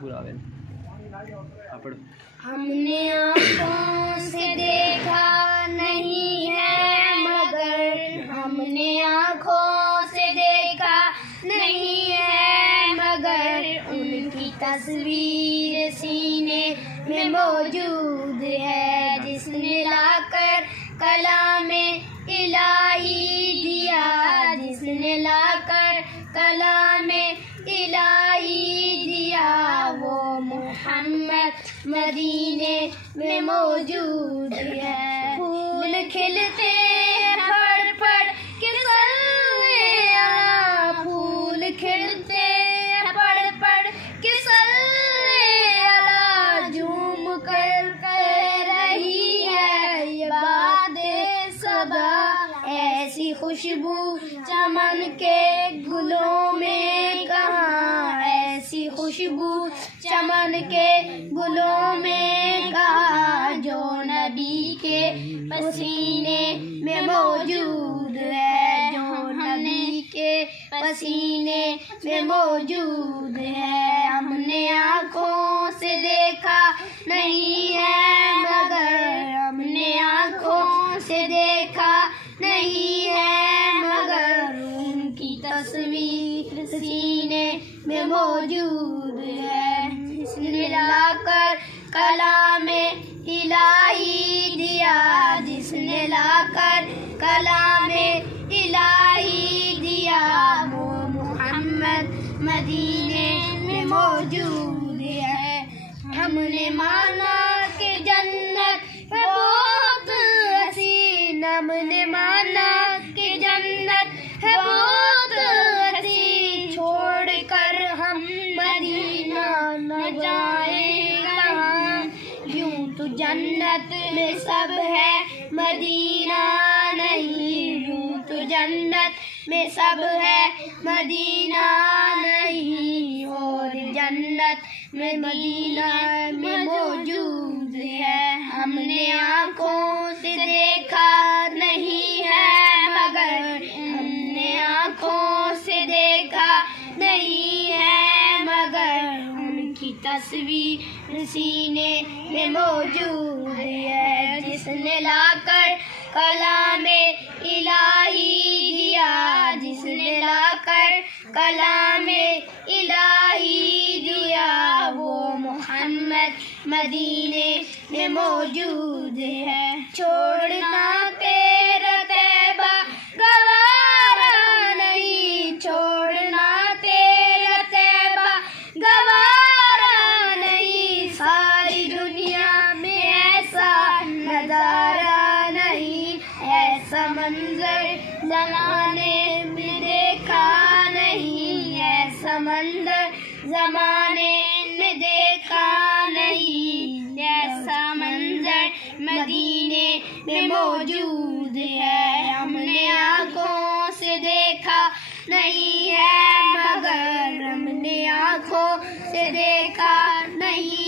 پورا پڑھو. ہم نے آنکھوں سے دیکھا نہیں ہے مگر، ہم نے آنکھوں سے دیکھا نہیں ہے مگر، ان کی تصویر سینے میں موجود ہے، جس نے لا کر کلام الہی دیا، جس نے لا کر کلام الہی دیا، وہ محمد مدینے میں موجود ہے. پھول کھلتے ہیں پڑھ پڑھ کے صلی اللہ، پھول کھلتے ہیں پڑھ پڑھ کے صلی اللہ، جھوم کر کہہ رہی ہے یہ باد صبا، ایسی خوشبو چمن کے گلوں میں کہاں، ایسی خوشبو چمن کے گلوں میں کہاں، جو نبی کے پسینے میں موجود ہے، جو نبی کے پسینے میں موجود ہے. ہم نے آنکھوں سے دیکھا نہیں ہے مگر، ہم نے آنکھوں سے دیکھا نہیں ہے مگر، ان کی تصویر سینے میں موجود ہے، جس نے لا کر کلام الہی دیا، جس نے لا کر کلام الہی دیا، وہ محمد مدینے میں موجود ہے. ہم نے مانا کہ جنت ہے بہت حسین، ہم نے مانا کہ جنت ہے بہت حسین، چھوڑ کر ہم مدینہ نہ جائیں کہاں، یوں تو جنت میں سب ہے مدینہ نہیں، یوں تو جنت میں سب ہے مدینہ نہیں، اور جنت میں مدینہ میں موجود ہے. ہم نے آنکھوں سے دیکھا نہیں ہے مگر، ہم نے آنکھوں سے دیکھا نہیں ہے مگر، ان کی تصویر سینے میں موجود ہے، جس نے لا کر کلام الہی دیا، جس نے لا کر کلام الہی دیا، وہ محمد مدینے میں موجود ہے. چھوڑنا تیرا طیبہ گوارا نہیں، چھوڑنا تیرا طیبہ گوارا نہیں، ساری دنیا میں ایسا نظارہ نہیں، ایسا منظر زمانے میں دیکھا نہیں، ایسا منظر زمانے میں دیکھا نہیں، ایسا منظر مدینے میں موجود ہے. ہم نے آنکھوں سے دیکھا نہیں ہے مگر، ہم نے آنکھوں سے دیکھا نہیں